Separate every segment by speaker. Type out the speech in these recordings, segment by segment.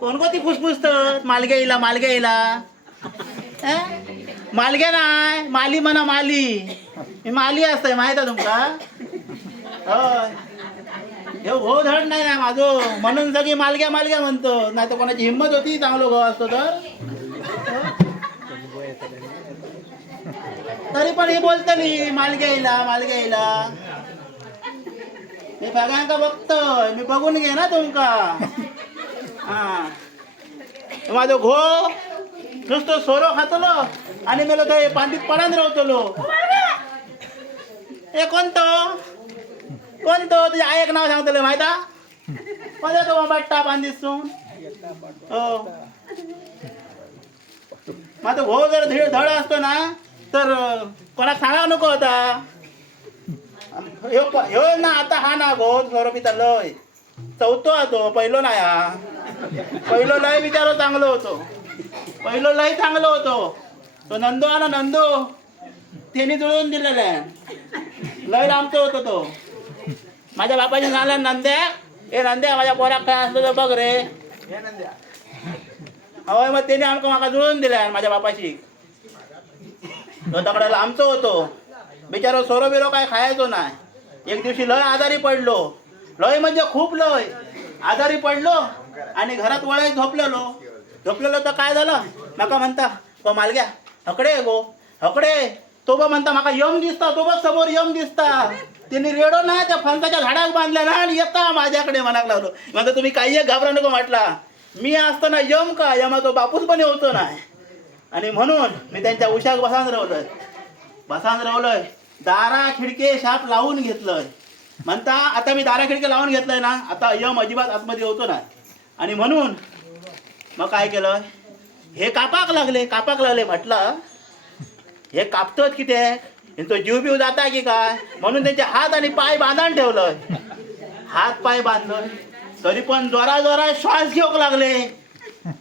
Speaker 1: कोणकोणती फुसफुसत मालग्या येईला मालग्या येईला मालग्या नाय माली म्हणा माली. मी माली असतंय माहीत आहे तुमका हय. हे हो धड नाही ना माझो. म्हणून सगळी मालग्या मालग्या म्हणतो. नाही तर कोणाची हिंमत होती चांगलो गो असतो तर? तरी पण हे बोलतली मालग्या येईला मालग्या येईला मी सगळ्यांका बघतोय. मी बघून घे ना तुमका. हा. माझं घो नुसतं सोरो खातलो आणि मला ते पांडीत पडान रावतलो ए कोणतो? कोणतो? तुझ्या आयक नाव सांगतलं माहिता? कोणता तो बाट्टा पांदीसून हो. माझं घो जर धीड धड असतो ना तर कोणाक सांगा नको होता ह्यो ह्यो ना आता हा ना घो पिता लय. चौथो हा तो पहिलो नाही हा. पहिलो लय विचारो चांगलो होतो. पहिलो लय चांगलो होतो. तो नंदो आला ना नंदो. त्यांनी जुळवून दिलेला आहे. लय लांबतो होतो तो. माझ्या बापाने सांगलं नंद्या ए नंद्या माझ्या पोराक काय असलं तर बघ रे. होय मग त्याने आमकां माका जुळवून दिला माझ्या बापाशी. तो तकडाला लांबचो होतो. बिचारो सोरो बिरो काय खायचो नाही. एक दिवशी लय आजारी पडलो. लय म्हणजे खूप लय. आजारी पडलो आणि घरात वळाय झोपलेलो. झोपलेलो तर काय झालं? माका म्हणता तो मालग्या हकडे गो हकडे. तो बा म्हणता माका यम दिसता तो बघ समोर यम दिसता. तिने रेडो ना त्या फणसाच्या झाडाक बांधल्या ना आणि येता माझ्याकडे म्हणाक लागलो. म्हणता तुम्ही काही घाबरा नको म्हटला. मी असताना यम का? यमा तो बापूस पण होतो ना. आणि म्हणून मी त्यांच्या उशाक बसान रवलोय. बसान रवलोय. दारा खिडके शाप लावून घेतलंय. म्हणता आता मी दारा खिडके लावून घेतलंय ना आता यम अजिबात आतमध्ये होतो ना. आणि म्हणून मग काय केलं? हे कापाक लागले कापाक लागले म्हटलं हे कापतत किती तो? जीव बिव जाता की काय? म्हणून त्यांचे हात आणि पाय बांधून ठेवलंय. हात पाय बांधलं. तरी पण जोरा जोरा श्वास घेऊक लागले.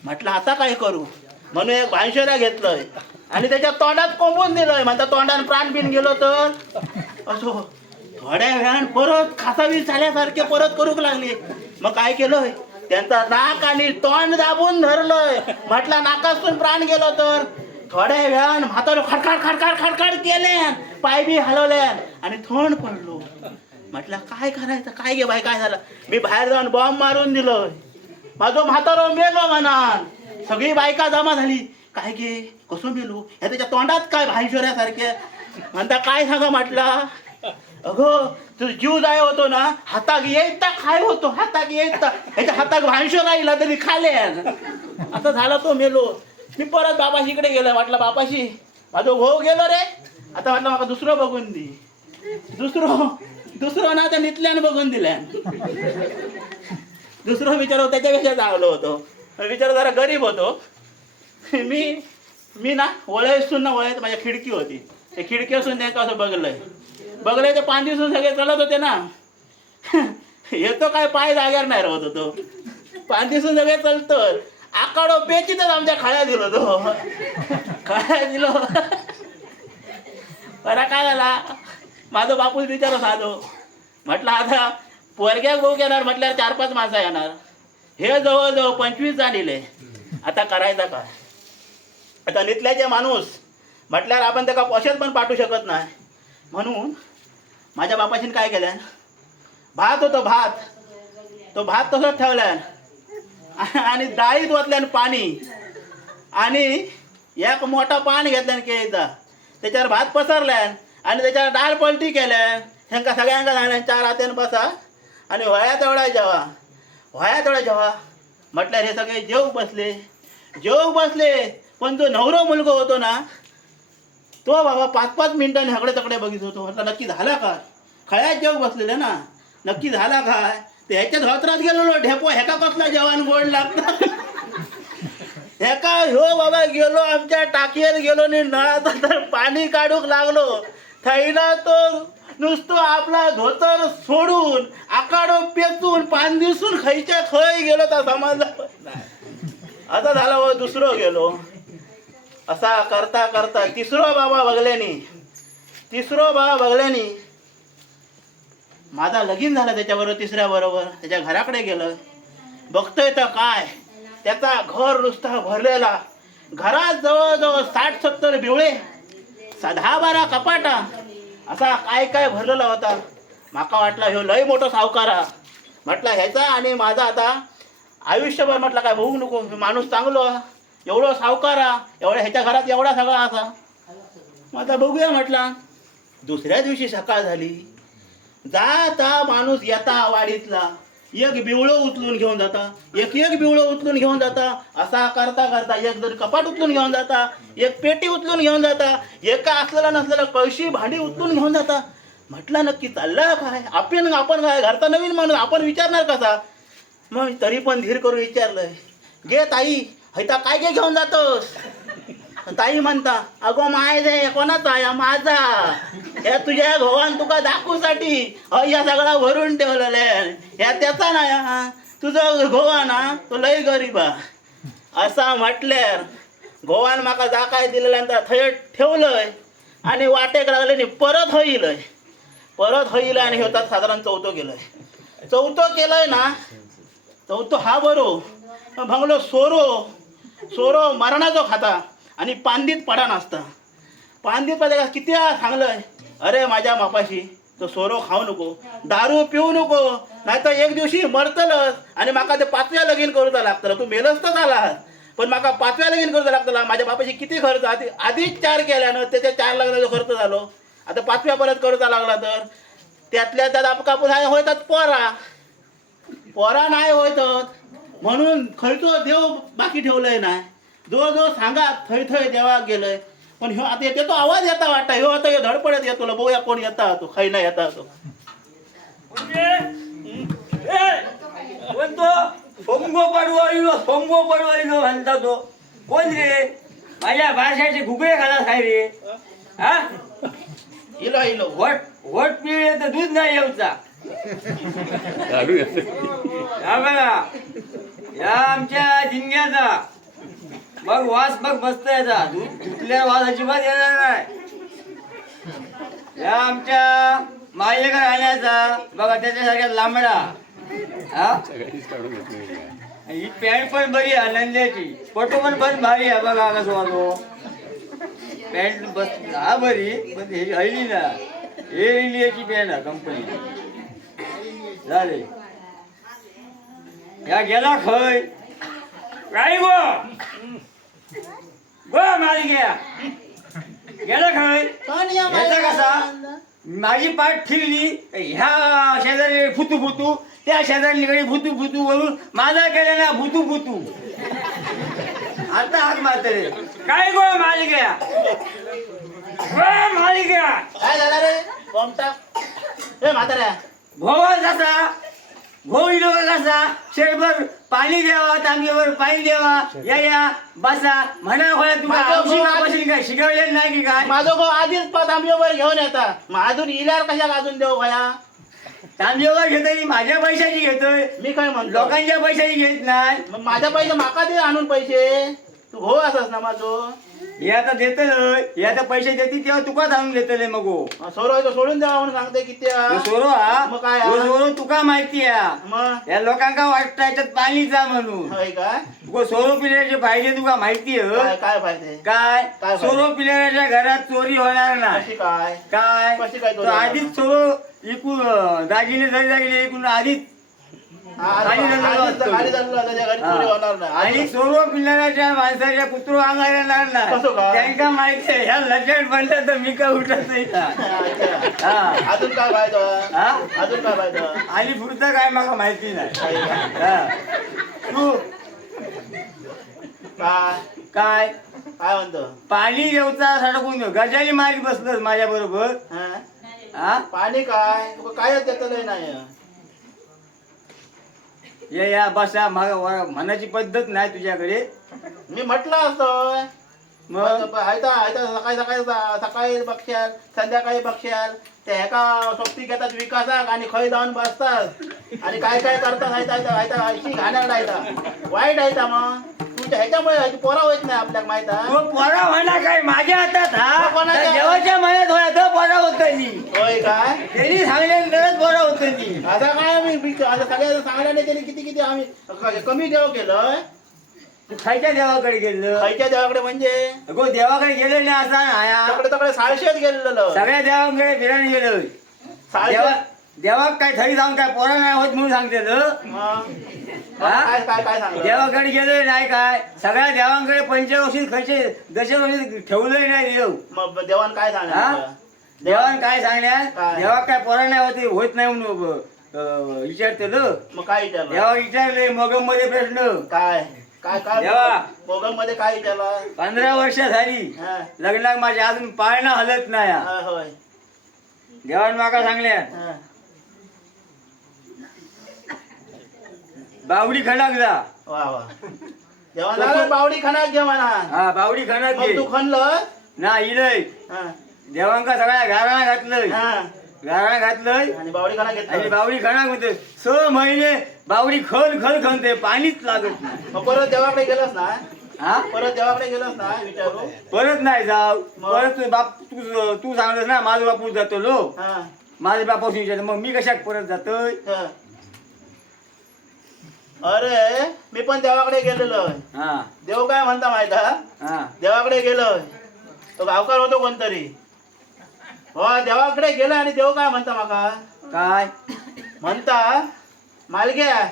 Speaker 1: म्हटलं आता काय करू? म्हणून एक भांशोरा घेतलंय. आणि त्याच्या तोंडात कोंबून दिलंय. म्हणता तोंडात प्राण बिन गेलो तर? असो. थोड्या वेळान परत खासावी झाल्यासारखे परत करूक लागले. मग काय केलं त्यांचा नाक आणि तोंड दाबून धरलंय. म्हटलं नाकासून प्राण गेलो तर? थोड्या वेळान म्हातारो खडखड खडखड खडखड केले पाय बी हलवले आणि थोंड पडलो. म्हटलं काय करायचं? काय गे बाई काय झालं? मी बाहेर जाऊन बॉम्ब मारून दिलोय. माझो म्हातारो मेलो म्हणान. सगळी बायका जमा झाली. काय गे? कसं मेलो? ह्या त्याच्या तोंडात काय भाईश्वर्यासारखे म्हणता काय सांगा म्हटला? अगं तुझा जीव जाय होतो ना हाताक येता खाय होतो हाताक येता. याच्या हाताक भांशो राहिला तरी खाले आता झाला तो मेलो. मी परत बापाशी इकडे गेलो म्हटलं बापाशी. माझो भाऊ गेलो रे. आता म्हटलं मला दुसरं बघून दे. दुसरं दुसरं ना त्या नितल्यान बघून दिल्यान दुसरं विचार त्याच्यापेक्षा चांगलो होतो. विचार जरा गरीब होतो. मी मी ना वळेसून ना वळेत माझ्या खिडकी होती. त्या खिडकी असून त्याचं असं बघलंय. बघले ते पाच दिवसून सगळे चलत होते ना. येतो काय पाय जाग्यावर नाही राहत होतो. पाच दिवसून सगळे चलतो. आकाडो पेचीतच आमच्या खाळ्या दिलो तो खाळ्या दिलो. बरा काय झाला? माझा बापूस विचार साधो. म्हटलं आता पोरग्या भाऊ येणार म्हटल्यावर चार पाच माणसं येणार. हे जवळजवळ पंचवीस झालेले आता करायचा काय आता नितल्याचे माणूस म्हटल्यावर आपण त्याला पोशात पण पाठवू शकत नाही. म्हणून माझ्या बापाशीन काय केलं? भात होतो भात. तो भात तसंच ठेवल्यान आणि डाळीत ओतल्यान पाणी. आणि एक मोठा पान घेतल्यान केळीचा. त्याच्यावर भात पसरल्यान आणि त्याच्यावर डाळ पलटी केल्यान ह्यांका सगळ्यांक सांगल्यान चार हात्यान बसा. आणि व्हया तेवढा जेवा. व्हया तेवढा जेवा. म्हटल्यार हे सगळे जेव बसले. जेव बसले. पण जो नवरो मुलगो होतो ना तो बाबा पाच पाच मिनिटांनी हकडे तकडे बघित होतो. म्हटलं नक्की झाला काय खळ्यात जेव बसलेले ना नक्की झाला काय ते ह्याच्या धोत्रात गेलो ढेपो ह्याका कसला जेवण गोड लागला? ह्याका ह्यो बाबा गेलो आमच्या टाकीवर गेलो आणि तर पाणी काढूक लागलो. थैला तो नुसतो आपला धोतर सोडून आकाडो पेचून पान दिसून खयच्या खय गेलो तर समजलं आता झाला हो दुसरं गेलो. असा करता करता तिसरो बाबा बघल्यानी तिसरो बाबा बघल्यानी माझा लगीन झाला त्याच्याबरोबर तिसऱ्या बरोबर त्याच्या घराकडे गेलं. बघतोय तर काय त्याचा घर नुसता भरलेला. घरात जवळजवळ साठ सत्तर बिवळे सा- दहा बारा कपाटा असा काय काय भरलेला होता. माका वाटला ह्यो लय मोठा सावकारा म्हटलं ह्याचा आणि माझा आता आयुष्यभर म्हटलं काय बघू नको माणूस चांगलो. एवढं सावकारा एवढ्या ह्याच्या घरात एवढा सगळा असा. मग आता बघूया म्हटला. दुसऱ्या दिवशी सकाळ झाली. जाता माणूस येता वाडीतला. एक बिवळं उचलून घेऊन जाता. एक एक बिवळं उचलून घेऊन जाता. असा करता करता एक जर कपाट उचलून घेऊन जाता एक पेटी उचलून घेऊन जाता एका असलेला नसलेला कळशी भांडी उचलून घेऊन जाता. म्हटलं नक्की चाललं काय? आपण आपण काय? घरचा नवीन माणूस आपण विचारणार कसा? मग तरी पण धीर करून विचारलंय गे ताई हैता काय काय घेऊन जातोस? ताई म्हणता अगो माय रे कोणाचा या माझा. या तुझ्या घोवान तुका दाखवूसाठी या सगळा भरून ठेवलेला या त्याचा ना या तुझं घोवा ना तो लय गरीबा असा म्हटल्यार घोवान माका जाकाय दिलेल्यानंतर थंय ठेवलंय आणि वाटेक लागले आणि परत होईलय. परत होईल आणि होता साधारण चौथो केलंय. चौथो केलंय ना चौथो हा बरो. बंगलो सोरो. सोरो मरणाचो खाता आणि पांदीत पडा नासता पांदीत पडा किती सांगलंय अरे माझ्या मापाशी तो सोरो खाऊ नको दारू पिऊ नको नाहीतर एक दिवशी मरतलच आणि माका ते पाचव्या लगीन करूचा लागतलं तू मेलच तर झाला पण माका पाचव्या लगीन करूचा लागतला माझ्या बापाशी किती खर्च आधी आधीच चार केल्यानं त्याच्या चार लग्नाचा खर्च झालो आता पाचव्या परत करूचा लागला तर त्यातल्या त्यात आपकापूस हाय आहे होतात पोरा पोरा नाही होतत म्हणून खयचो देव बाकी ठेवलंय नाही जो जो सांगा थंय थंय देवा गेलंय. पण ह्यो आता येते तो आवाज येता वाटता. ह्यो आता ह्यो धडपडत येतो बघूया कोण येता तो खै नाही येता तो.
Speaker 2: कोण तो सोमगो पडवळीनो सोमगो पडवळीनो म्हणता तो. कोण रे? माझ्या भाषाचे घुगळे खाला काय रे? हा?
Speaker 1: इलो इलो.
Speaker 2: वट वट पिळे तर दूध नाही येऊचा. हा बघा. या आमच्या जिंग्याचा बघ वास बघ मस्त याचा धुतल्या वास अजिबात येणार नाही. या आमच्या मायलेकर राहण्याचा बघा त्याच्यासारख्या लांबडा. हा? ही पॅन्ट पण बरी आहे नंद्याची फोटो पण पण भारी आहे बघा कसं वाजो पॅन्ट बस हा बरी पण हे हळली ना. एअर इंडियाची पॅन्ट आहे कंपनी झाले. या गेला खय. काय गो. गो मालिक्या गेला. खय.
Speaker 1: कोण या
Speaker 2: याचा कसा? माझी पाठ ठेवली. ह्या शेजारी फुतू फुतू. त्या शेजारी कडे फुतू फुतू वरून. माझा केला ना फुतू फुतू. आता हात मात्र काय गो मालिका गो मालिका
Speaker 1: काय झालं रे? कोमटा ए म्हाताऱ्या.
Speaker 2: भोवा कसा लोक कसा शेरभर पाणी द्यावा तांब्यावर पाणी द्यावा. या या. बसा. म्हणा होया
Speaker 1: माझं भाऊ
Speaker 2: वापरशील काय शिकवलेलं नाही की काय?
Speaker 1: माझो गो आधीच तांब्यावर घेऊन येता. मग अजून इल्यावर कशा अजून देऊ भया?
Speaker 2: तांब्यावर घेतोय माझ्या पैशाची घेतोय.
Speaker 1: मी काय म्हणतो?
Speaker 2: लोकांच्या पैशाची घेत नाही.
Speaker 1: मग माझ्या पैसे माका दे आणून पैसे. तू हो असस ना माझो
Speaker 2: हे आता देतल हे आता पैसे देतील तेव्हा तुका आणून देतले मग. हो.
Speaker 1: सोरो सोडून द्यावा म्हणून सांगते किती
Speaker 2: ह्यो सोरो हा.
Speaker 1: मग काय हा?
Speaker 2: सोरो तुका माहिती आहे.
Speaker 1: मग?
Speaker 2: या लोकांका वाटतं याच्यात पाणी जा म्हणून.
Speaker 1: होय काय
Speaker 2: तुका सोरो पिल्याचे फायदे तुका माहिती आहे
Speaker 1: काय काय फायदे?
Speaker 2: काय?
Speaker 1: काय?
Speaker 2: सोरो पिल्याच्या घरात चोरी होणार नाही.
Speaker 1: कशी काय?
Speaker 2: काय?
Speaker 1: कशी काय
Speaker 2: तो
Speaker 1: चोरी होणार?
Speaker 2: आधीच सोरो इकून दागिने जरी दागिने इकून आधीच आणि सोरो पिल्लाच्या माणसाच्या कुत्रो नाही.
Speaker 1: काय?
Speaker 2: त्यांका माहिती आहे ह्या लचड बनलं तर मी का उठत नाही. हा.
Speaker 1: अजून काय फायदा अजून काय फायदा
Speaker 2: आणि पुढचं काय मला माहिती नाही. हा. तू
Speaker 1: काय?
Speaker 2: काय?
Speaker 1: काय म्हणतो?
Speaker 2: पाणी देवचा सडकून देऊ. गजाली मारी बसलं माझ्या बरोबर
Speaker 1: हा?
Speaker 2: हा?
Speaker 1: पाणी काय? काय देतलंय नाही.
Speaker 2: या या बसा मग वर- म्हणायची पद्धत नाही तुझ्याकडे.
Speaker 1: मी म्हटलं असतं.
Speaker 2: मग?
Speaker 1: हायता सकाळी सकाळी सकाळी बघशाल संध्याकाळी बघशाल. ते एका सोबती घेतात विकासाक आणि खय जाऊन बसतात. आणि काय काय करतात अशी घाण्याला हायता वाईट हायता मग. तुमच्या ह्याच्यामुळे पोरा होत नाही आपल्याला माहीत आहे?
Speaker 2: तो पोरा म्हणा काय? माझ्या हातात हा?
Speaker 1: कोणाच्या?
Speaker 2: देवाच्या मनात होया तर पोरा होत नाही
Speaker 1: होय काय?
Speaker 2: त्यांनी सांगल्यानंतरच पोरा होत नाही
Speaker 1: आता काय आम्ही आता सगळ्या सांगल्याने त्यांनी किती किती आम्ही क- कमी देव केलं
Speaker 2: खायच्या देवाकडे गेलं.
Speaker 1: खायच्या देवाकडे म्हणजे?
Speaker 2: अगो देवाकडे गेले नाही असा नाया
Speaker 1: तकडे तकडे साळशेत गेलेलं.
Speaker 2: सगळ्या देवाकडे फिरायला गेलो. देवा
Speaker 1: साळशेत
Speaker 2: देवाक काय थरी जाऊन काय पोरा नाही होत म्हणून सांगतेलं
Speaker 1: मग?
Speaker 2: हा?
Speaker 1: काय काय काय सांगलं
Speaker 2: देवाकडे गेलोय नाही काय? सगळ्या देवांकडे पंचवर्षी खर्चे दशवर्षी ठेवलंय नाही देव.
Speaker 1: मग देवान काय? सांगितलं
Speaker 2: देवान काय
Speaker 1: काय?
Speaker 2: देवा काय पोरा नाही होते होत नाही म्हणून अं, विचारतेलं
Speaker 1: मग काय विचारलं
Speaker 2: देवा विचारले मगममध्ये प्रश्न.
Speaker 1: काय? काय काय
Speaker 2: देवा.
Speaker 1: मोगममध्ये काय विचारलं?
Speaker 2: पंधरा वर्ष झाली. लग्नाक माझी अजून पाळणं हलत नाही. देवान माका सांगल्या बावडी खणाक जा
Speaker 1: वा वा. देवान लागलं बावडी घे म्हणा.
Speaker 2: हा बावडी खणाक घे.
Speaker 1: तू खणलं?
Speaker 2: ना इलय.
Speaker 1: हा,
Speaker 2: देवांका सगळ्या घराणा घातलंय.
Speaker 1: हा.
Speaker 2: घराणा घातलंय.
Speaker 1: आणि बावडी खाना
Speaker 2: आणि
Speaker 1: घेतलं
Speaker 2: बावडी खणाक म्हणते स महिने बावडी खण खण खणते पाणीच लागत नाही.
Speaker 1: मग परत देवाकडे गेलास ना?
Speaker 2: हा?
Speaker 1: परत देवाकडे गेलास ना? विचारू?
Speaker 2: परत नाही जाव
Speaker 1: मग?
Speaker 2: परत तू बाप तू तू सांगलस ना माझा बापू जातो लो.
Speaker 1: हा.
Speaker 2: माझे बापू विचारतो मग मी कशाक परत जातोय?
Speaker 1: हा. अरे मी पण देवाकडे गेलेलो.
Speaker 2: हा.
Speaker 1: देव काय म्हणता माहीत हा?
Speaker 2: हा.
Speaker 1: देवाकडे गेलोय तो गावकार होतो कोणतरी. हो देवाकडे गेलो आणि देव काय म्हणता माका?
Speaker 2: काय?
Speaker 1: म्हणता मालग्या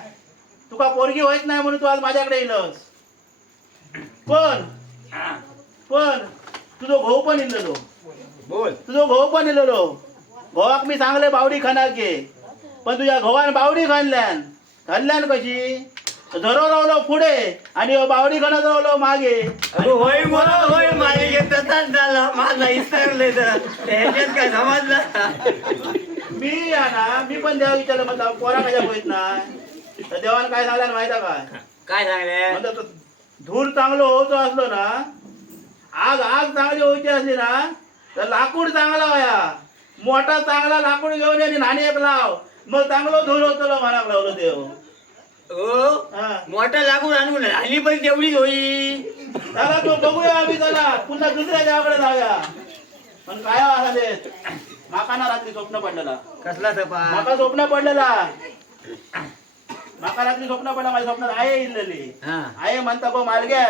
Speaker 1: तुका पोरगी होत नाही म्हणून तू आज माझ्याकडे येलस. पण पण तुझो भाऊ पण इलेलो
Speaker 2: बोल.
Speaker 1: तुझो भाऊ पण इलेलो भावाक मी सांगले बावडी खानाक घे पण तुझ्या घोवान बावडी खाल्ल्यान खाल्ल्यान कशी? धरो रावलो पुढे आणि बावडी खाना रावलो मागे.
Speaker 2: होय मला होय घेत तसाच झाला माझा विसरले तर ह्याच्यात काय समजलं?
Speaker 1: मी या ना मी पण देवा विचारलं म्हणता पोरा कशा होत नाही तर देवान काय सांगल्यान माहिती काय
Speaker 2: काय सांगले
Speaker 1: धूर चांगलं होतो असलो ना आग आग चांगली होती असली ना तर लाकूड चांगला होया. मोठा चांगला लाकूड घेऊन ये आणि नाणी एक लाव. मग चांगलं धूर होतो म्हणाक लावलं देव
Speaker 2: हो?
Speaker 1: हा.
Speaker 2: मोठा लागून आणून आली पण तेवढीच होई
Speaker 1: तो बघूया आम्ही चला. पुन्हा दुसऱ्या देवाकडे जाऊया. पण काय असा देत माका ना रात्री स्वप्न पडलेला.
Speaker 2: कसला तपा
Speaker 1: माका स्वप्न पडलेला. माका रात्री स्वप्न पडला माझ्या स्वप्नात आहे इल्लेली.
Speaker 2: हा.
Speaker 1: आहे म्हणता गो मालग्या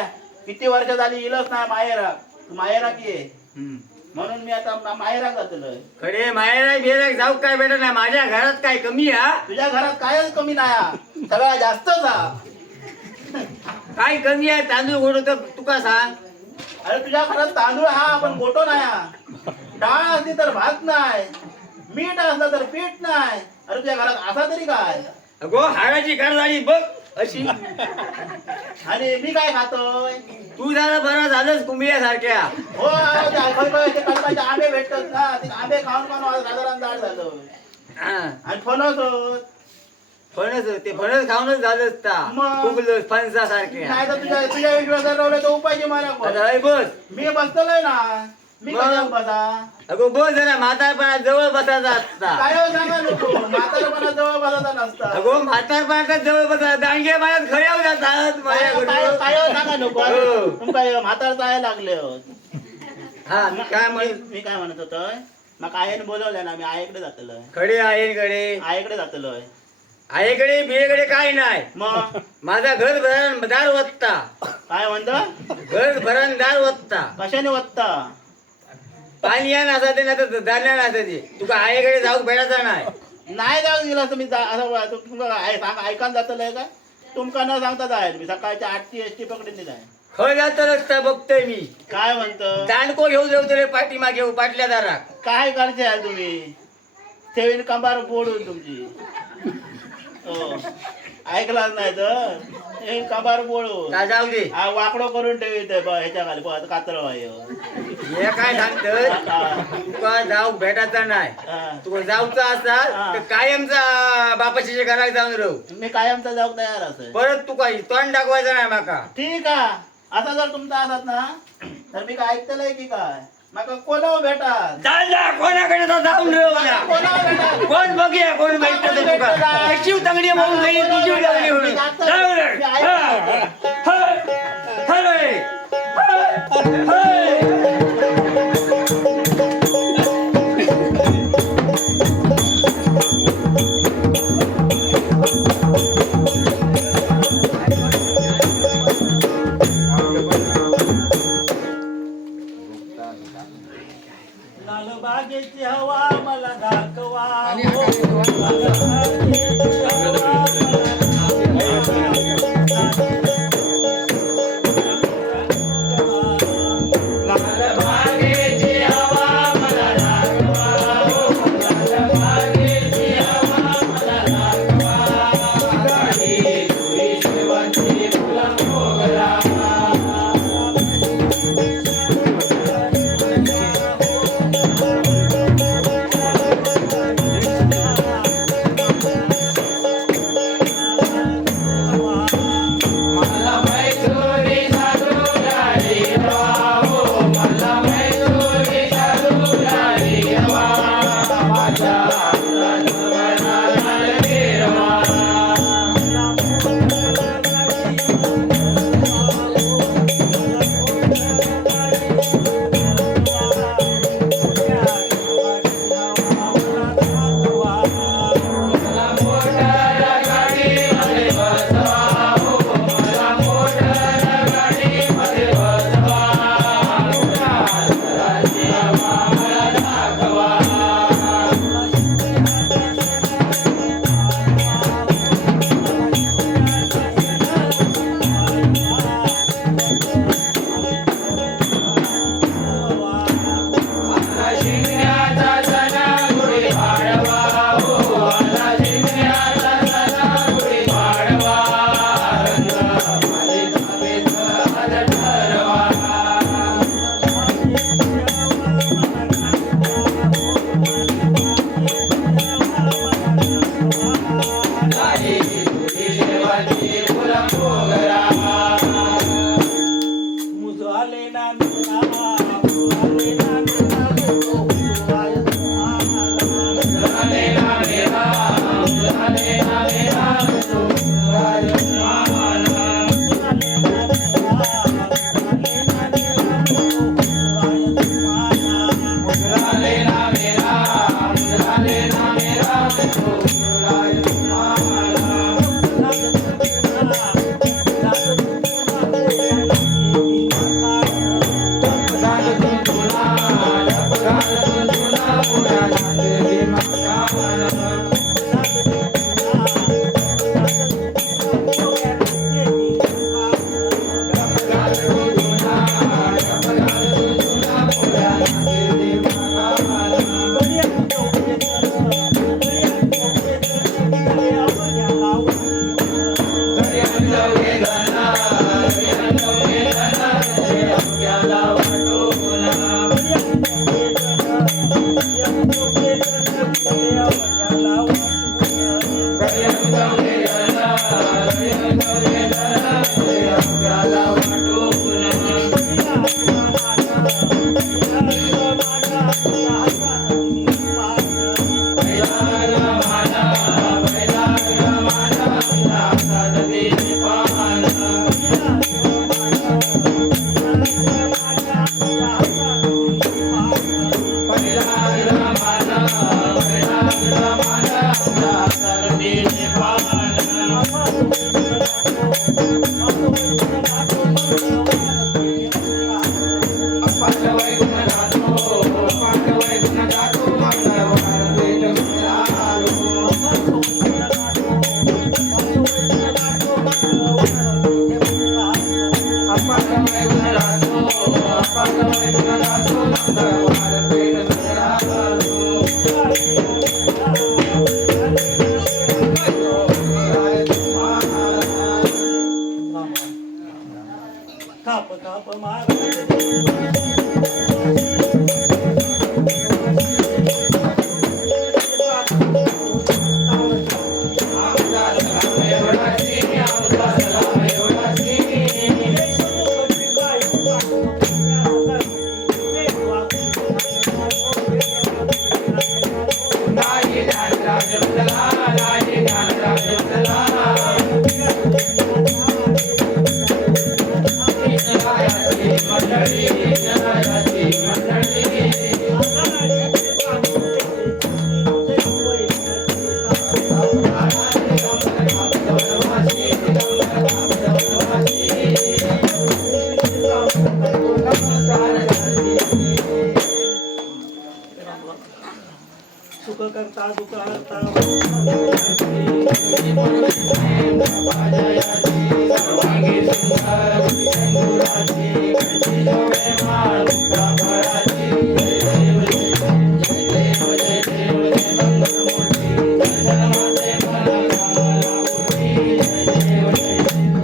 Speaker 1: किती वर्ष झाली इलच नाही माहेरा तू माहेरा की ये.
Speaker 2: हम्म.
Speaker 1: म्हणून मी आता माहेरा जातलोय
Speaker 2: खरे मायरा बिरा जाऊ काय बेटा नाही माझ्या घरात काय कमी हा?
Speaker 1: तुझ्या घरात कायच कमी नाही हा. सगळा जास्तच हा
Speaker 2: काय कमी आहे तांदूळ गोड तर तुका सांग.
Speaker 1: अरे तुझ्या घरात तांदूळ हा पण गोटो नाही डाळ असली तर भात नाही मीठ असलं तर पीठ नाही. अरे तुझ्या घरात असा तरी काय?
Speaker 2: अगो हाडाची झाली बघ. अशी.
Speaker 1: आणि मी काय खातोय?
Speaker 2: तू झालं बरं झालंच कुंभिया सारख्या
Speaker 1: हो ते आंबे भेटतात ना ते आंबे खाऊन खाऊन साधारण जाड झालं. आणि फणस होत.
Speaker 2: फणस ते फणस खाऊनच झालं
Speaker 1: मग?
Speaker 2: फुगलं फणसा सारख्या
Speaker 1: नाही तर तुझ्या तुझ्या विश्वासात राहिलं तर कोण?
Speaker 2: आता हय बस.
Speaker 1: मी बसतलोय ना. मी
Speaker 2: मग?
Speaker 1: कशाला बसा.
Speaker 2: अगो बस जरा म्हातारपणा जवळ बसायचा असता.
Speaker 1: काय हो सांगा म्हातारपणा जवळ बसायचा नसता.
Speaker 2: अगो म्हातारपणाचा जवळ बसा दांडगे पाण्यात खऱ्या जातात
Speaker 1: काय. काय- काय हो सांगा नको
Speaker 2: हो.
Speaker 1: म्हातार जायला लागले हो.
Speaker 2: हा मी काय
Speaker 1: मी
Speaker 2: म्हण
Speaker 1: मी काय म्हणत होतोय? मग आईने बोलवलंय ना मी आईकडे जातलोय.
Speaker 2: खडे आहे कडे
Speaker 1: आईकडे जातलोय.
Speaker 2: आईकडे बिळेकडे काय नाही.
Speaker 1: मग?
Speaker 2: माझा घर भरण दार वत्ता.
Speaker 1: काय म्हणत?
Speaker 2: घर भरण दार वत्ता.
Speaker 1: कशाने वत्ता?
Speaker 2: पाणी या ना ते ना तर दारण्या ना ते तुका आईकडे जाऊ भेटायचा नाही
Speaker 1: नाही जाऊ दिला तुम्ही जा- असं तु- तुमका काय सांग ऐकान जातलंय का? तुमका न सांगता जाय मी सकाळच्या आठची एस टी पकडून जाय
Speaker 2: खय जात रस्ता बघतोय मी.
Speaker 1: काय म्हणतं?
Speaker 2: दांडको घेऊ जाऊ तरी पाठी मागे घेऊ पाटल्या दाराक
Speaker 1: काय करशाल तुम्ही? ठेवीन कंबार फोडून तुमची. हो. ऐकलाच नाही तर. कंबार फोडून
Speaker 2: का जाऊ दे
Speaker 1: हा वाकडो करून ठेवीत ह्याच्या खाली कातर वाय
Speaker 2: हे काय सांगत तुका जाऊ भेटायचा नाही? तुका जाऊचा असाल तर कायमचा बापाच्या घरात जाऊन राहू.
Speaker 1: मी कायमचा जाऊ तयार असं
Speaker 2: परत तुका तोंड दाखवायचं नाही माका.
Speaker 1: ठीक आहे. असा जर तुमचा असत ना तर मी काय ऐकतलंय की काय? माका कोणावर भेटा
Speaker 2: जा कोणाकडे तर जाऊन राहू
Speaker 1: कोणावर भेटा
Speaker 2: कोण बघूया कोण भेटत तुका एक शिव तंगडी म्हणून जाईल ती शिव तंगडी म्हणून जाऊ रे. हा. हाय. हाय. हाय. हाय.